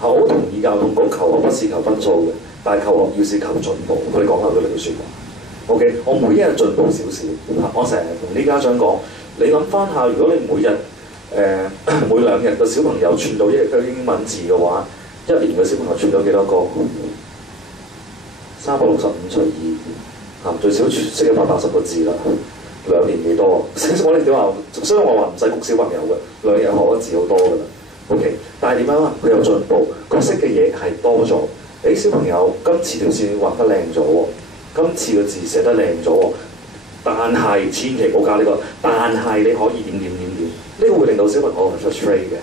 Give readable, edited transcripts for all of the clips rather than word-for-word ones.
我好同意教統局求學不是求分數嘅，但係求學要是求進步。佢哋講下佢哋嘅説話。OK， 我每一日進步少少。我成日同啲家長講，你諗翻下，如果你每日每2日個小朋友串到1個英文字嘅話，一年嘅小朋友串到幾多個？365除2，最少識180個字啦。2年幾多？我哋點話？所以我話唔使谷小朋友嘅，2日學嘅字好多㗎啦。OK， 但係點樣啊？佢有進步，佢識嘅嘢係多咗。小朋友今次條線畫得靚咗喎，今次個字寫得靚咗喎，但係千祈唔好加呢個，但係你可以點，呢個會令到小朋友 frustrate 嘅。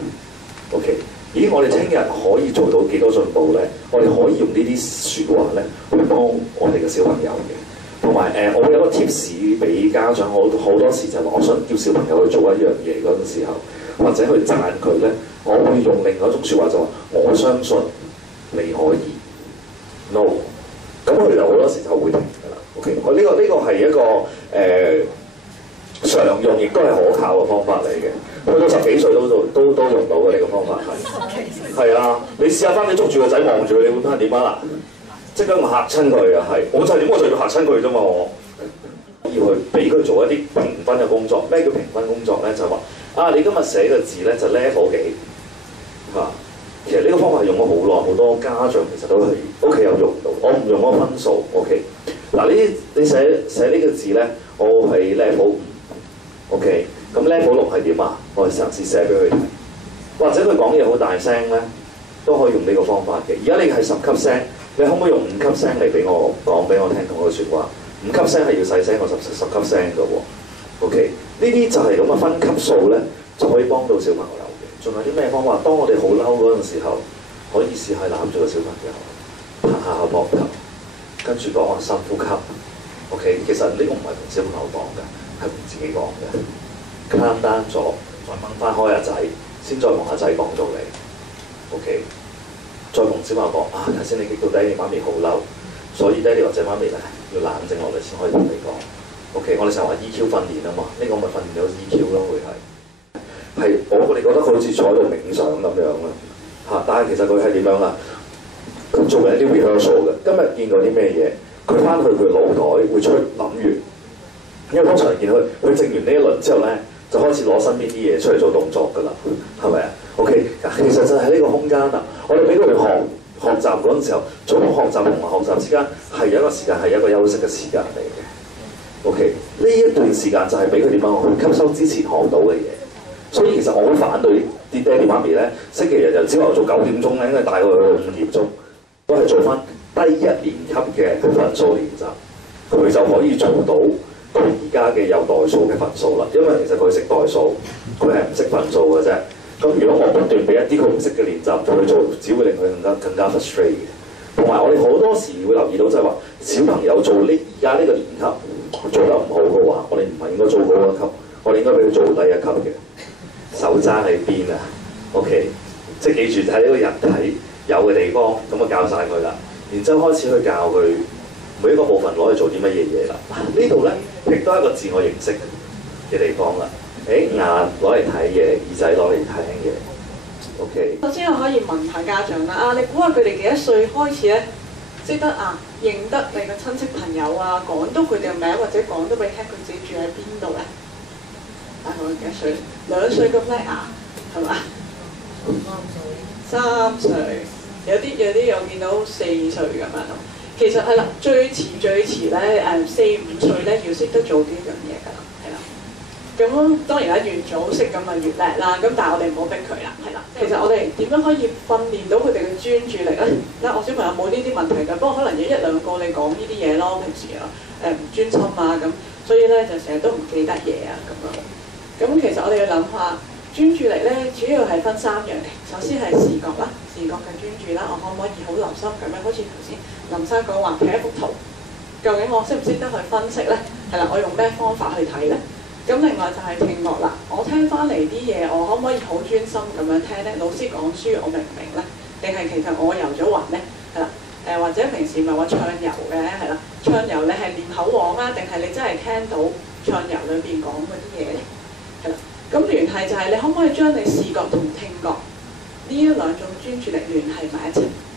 OK， 咦？我哋聽日可以做到幾多進步咧？我哋可以用呢啲説話咧去幫我哋嘅小朋友嘅。同埋我會有個 tips 俾家長，好多時就係話，我想叫小朋友去做一樣嘢嗰陣時候，或者去讚佢咧，我會用另外一種説話就話，我相信你可以。No， 咁佢就好多時就會停㗎啦。OK， 我呢個係一個常用亦都係可靠嘅方法嚟嘅。去到10幾歲都用到嘅呢個方法係啊！你試下翻你捉住個仔望住佢，你會睇點啊？即刻嚇親佢啊！係，我就係點，我就要嚇親佢啫嘛！我要去俾佢做一啲評分嘅工作。咩叫評分工作咧？就係話你今日寫嘅字咧就 level 幾嚇。其實呢個方法係用咗好耐，好多家長其實都係屋企有用到。我唔用嗰個分數 ，OK。嗱，你寫呢個字咧，我係 level 5 ，OK。咁 level 6係點啊？我哋嘗試寫俾佢睇，或者佢講嘢好大聲咧，都可以用呢個方法嘅。而家你係10級聲，你可唔可以用5級聲嚟俾我講俾我聽同我嘅説話？5級聲係要細聲過10級聲嘅喎。OK， 呢啲就係咁嘅分級數咧，就可以幫到小朋友嘅。仲有啲咩方法？當我哋好嬲嗰陣時候，可以試下攬住個小朋友，拍下個膊頭，跟住講深呼吸。OK， 其實呢個唔係同小朋友講嘅，係同自己講嘅。calm down咗，再掹翻開阿仔，先再同阿仔講道理。OK， 再同小朋友講頭先你激到爹哋媽咪好嬲，所以爹哋或者媽咪咧要冷靜落嚟先可以同你講。OK， 我哋成日話 EQ 訓練啊嘛，呢個咪訓練到 EQ 咯，會係我哋覺得佢好似坐喺度冥想咁樣啦，但係其實佢係點樣啊？佢做緊啲 rehearsal 嘅，今日見到啲咩嘢，佢翻去佢腦袋會出去諗完，因為通常見到佢整完呢一輪之後咧，就開始攞身邊啲嘢出嚟做動作㗎啦，係咪啊 ？OK， 其實就係呢個空間啦，我哋俾佢學習嗰陣時候，做學習同埋學習之間係有一個時間，係一個休息嘅時間嚟嘅。OK， 呢一段時間就係俾佢點樣去吸收之前學到嘅嘢。所以其實我好反對啲爹哋媽咪咧，星期日就朝頭早9點鐘咧，應該帶佢去5點鐘，都係做翻低1年級嘅分數練習，佢就可以做到佢而家嘅有代數嘅分數啦。因為其實佢識代數，佢係唔識分數嘅啫。咁如果我不斷俾一啲佢唔識嘅練習去做，只會令佢更加 frustrate 嘅。同埋我哋好多時會留意到就係話，小朋友做而家呢個年級做得唔好嘅話，我哋唔係應該做高一級，我哋應該俾佢做低一級嘅。手踭喺邊啊 ？OK， 即係記住喺呢個人體有嘅地方，咁就教晒佢啦。然之後開始去教佢每一個部分攞去做啲乜嘢嘢啦。呢度咧亦都係一個自我認識嘅地方啦。眼攞嚟睇嘢，耳仔攞嚟聽嘢。OK。首先我可以問下家長啦，你估下佢哋幾多歲開始咧識得認得你嘅親戚朋友啊，講到佢哋嘅名或者講到俾你聽佢自己住喺邊度咧？我幾多歲？2歲咁叻係嘛？3歲，有啲又見到4歲咁樣咯。其實係啦，最遲咧4、5歲咧要識得做呢樣嘢㗎啦，係啦。咁當然啦，越早識咁咪越叻啦。咁但係我哋唔好逼佢啦，係啦。其實我哋點樣可以訓練到佢哋嘅專注力咧？我小朋友冇呢啲問題㗎，不過可能有1、2個你講呢啲嘢咯，平時唔專心咁，所以咧就成日都唔記得嘢咁樣。咁其實我哋要諗下專注力咧，主要係分3樣嘅。首先係視覺啦，視覺嘅專注啦，我可唔可以好留心咁樣？好似頭先林生講話睇一幅圖，究竟我識唔識得去分析咧？係啦，我用咩方法去睇咧？咁另外就係聽覺啦，我聽翻嚟啲嘢，我可唔可以好專心咁樣聽咧？老師講書我明唔明咧？定係其實我遊咗魂咧？係啦，或者平時咪話唱遊嘅係啦，唱遊你係練口簧啊，定係你真係聽到唱遊裏邊講嗰啲嘢咧？係啦，咁聯繫就係你可唔可以將你視覺同聽覺呢呢一兩種專注力聯繫埋一齊。